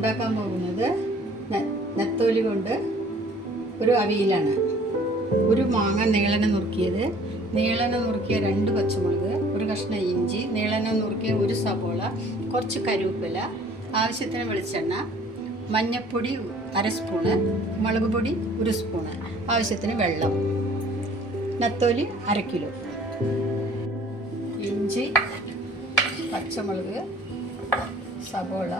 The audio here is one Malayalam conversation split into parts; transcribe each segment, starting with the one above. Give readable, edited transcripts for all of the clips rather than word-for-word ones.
ഉണ്ടാക്കാൻ പോകുന്നത് നെത്തോലി കൊണ്ട് ഒരു അവിയലാണ്. ഒരു മാങ്ങ നീളനെ നുറുക്കിയത്, നീളനെ നുറുക്കിയ 2 പച്ചമുളക്, ഒരു കഷ്ണം ഇഞ്ചി, നീളനെ നുറുക്കിയ 1 സവോള, കുറച്ച് കറിവേപ്പില, ആവശ്യത്തിന് വെളിച്ചെണ്ണ, മഞ്ഞൾപ്പൊടി 1/2 സ്പൂണ്, മുളക് പൊടി 1 സ്പൂണ്, ആവശ്യത്തിന് വെള്ളം, നെത്തോലി 1/2 കിലോ. ഇഞ്ചി, പച്ചമുളക്, സവോള,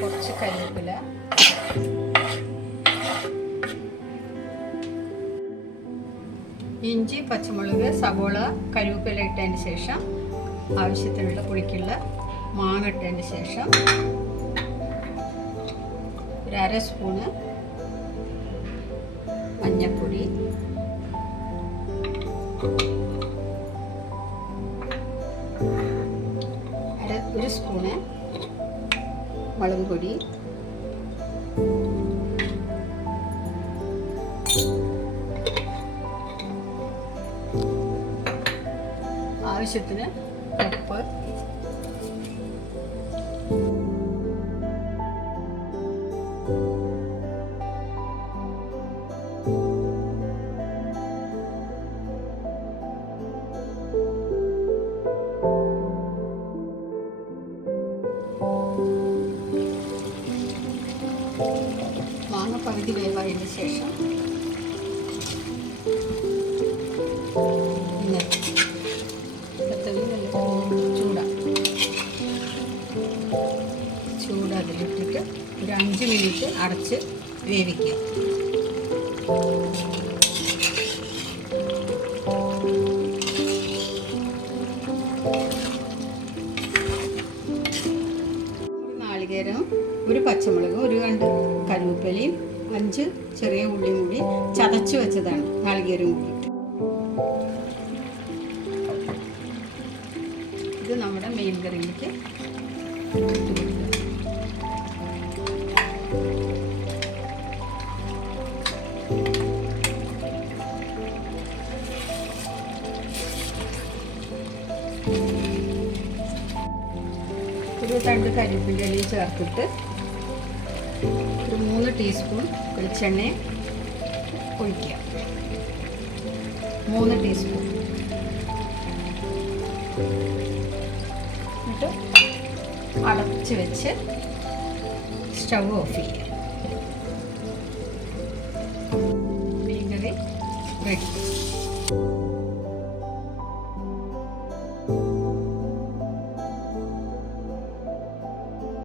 കുറച്ച് കറിവേപ്പില, ഇഞ്ചി, പച്ചമുളക്, സവോള, കറിവേപ്പില ഇട്ടതിന് ശേഷം ആവശ്യത്തിനുള്ള പുളിക്കുള്ള മാങ്ങ ഇട്ടതിന് ശേഷം 1/2 സ്പൂണ് മഞ്ഞൾപ്പൊടി, 1 സ്പൂണ് മുളക് പൊടി, ആവശ്യത്തിന് ഉപ്പ്, മാങ്ങ പകുതി വേവായതിന് ശേഷം ചൂട് അതിലിട്ടിട്ട് ഒരു 5 മിനിറ്റ് അടച്ച് വേവിക്കുക. നാളികേരം, 1 പച്ചമുളകും, 1 കണ്ട് കറിവേപ്പിലയും, 5 ചെറിയ ഉള്ളിയും കൂടി ചതച്ച് വെച്ചതാണ്. നാളികേരം കൂടിയിട്ട് ഇത് നമ്മുടെ മീൻ കറിയിലേക്ക് ഇട്ട് കൊടുക്കുക. ഒരു 2 കരിവേപ്പിൻ്റെ ഇലയും ചേർത്തിട്ട് ഒരു 3 ടീസ്പൂൺ വെളിച്ചെണ്ണയും ഒഴിക്കുക. 3 ടീസ്പൂൺ എന്നിട്ട് അടച്ച് വെച്ച് സ്റ്റവ് ഓഫ് ചെയ്യുക. മീൻ കറി റെഡി.